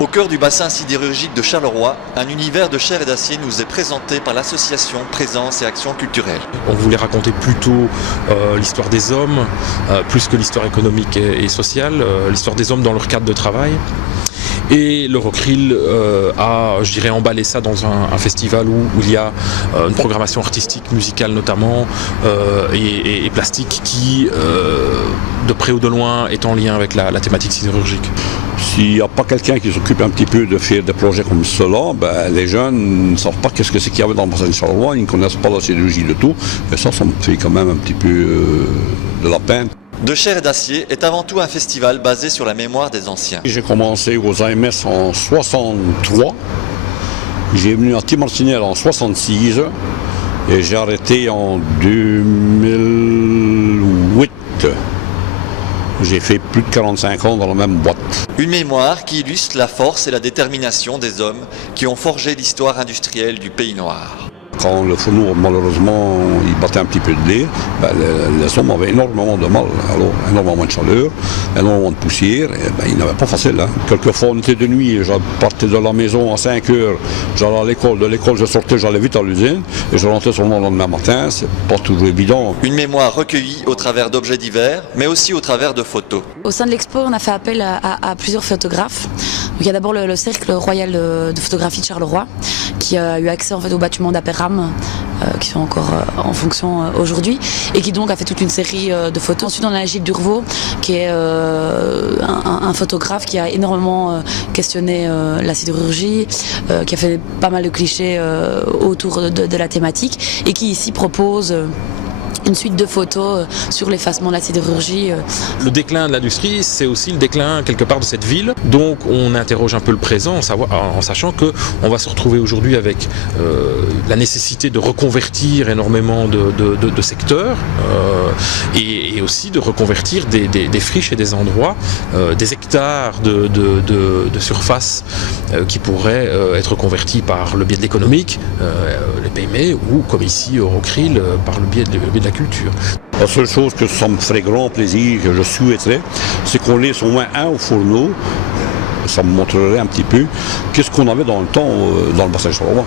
Au cœur du bassin sidérurgique de Charleroi, un univers de chair et d'acier nous est présenté par l'association Présence et Action culturelle. On voulait raconter plutôt l'histoire des hommes, plus que l'histoire économique et sociale, l'histoire des hommes dans leur cadre de travail. Et l'Eurocryl a, je dirais, emballé ça dans un festival où il y a une programmation artistique, musicale notamment, et plastique qui, de près ou de loin, est en lien avec la thématique sidérurgique. S'il n'y a pas quelqu'un qui s'occupe un petit peu de faire des projets comme cela, les jeunes ne savent pas qu'est-ce que c'est qu'il y avait dans le bassin de Charleroi, ils ne connaissent pas la sidérurgie de tout, et ça me fait quand même un petit peu de la peine. De chair et d'acier est avant tout un festival basé sur la mémoire des anciens. J'ai commencé aux AMS en 63, j'ai venu à Timartinelle en 66 et j'ai arrêté en 2008. J'ai fait plus de 45 ans dans la même boîte. Une mémoire qui illustre la force et la détermination des hommes qui ont forgé l'histoire industrielle du Pays Noir. Quand le fourneau, malheureusement, il battait un petit peu de l'air, les hommes avaient énormément de mal. Alors, énormément de chaleur, énormément de poussière, et ils n'avaient pas facile. Quelquefois, on était de nuit, je partais de la maison à 5 heures, j'allais à l'école, de l'école je sortais, j'allais vite à l'usine, et je rentrais seulement le lendemain matin, c'est pas toujours évident. Une mémoire recueillie au travers d'objets divers, mais aussi au travers de photos. Au sein de l'expo, on a fait appel à plusieurs photographes. Donc, il y a d'abord le Cercle Royal de photographie de Charleroi, qui a eu accès en fait, aux bâtiments d'Aperam, qui sont encore en fonction aujourd'hui, et qui donc a fait toute une série de photos. Ensuite, on a Gilles Durvaux, qui est un photographe qui a énormément questionné la sidérurgie, qui a fait pas mal de clichés autour de la thématique, et qui ici propose une suite de photos sur l'effacement de la sidérurgie. Le déclin de l'industrie, c'est aussi le déclin quelque part de cette ville. Donc on interroge un peu le présent en sachant qu'on va se retrouver aujourd'hui avec la nécessité de reconvertir énormément de secteurs et aussi de reconvertir des friches et des endroits, des hectares de surface qui pourraient être convertis par le biais de l'économique, les PME, ou comme ici Eurocryl par le biais de la culture. La seule chose que ça me ferait grand plaisir, que je souhaiterais, c'est qu'on laisse au moins un au fourneau. Ça me montrerait un petit peu qu'est-ce qu'on avait dans le temps dans le bassin de Charleroi.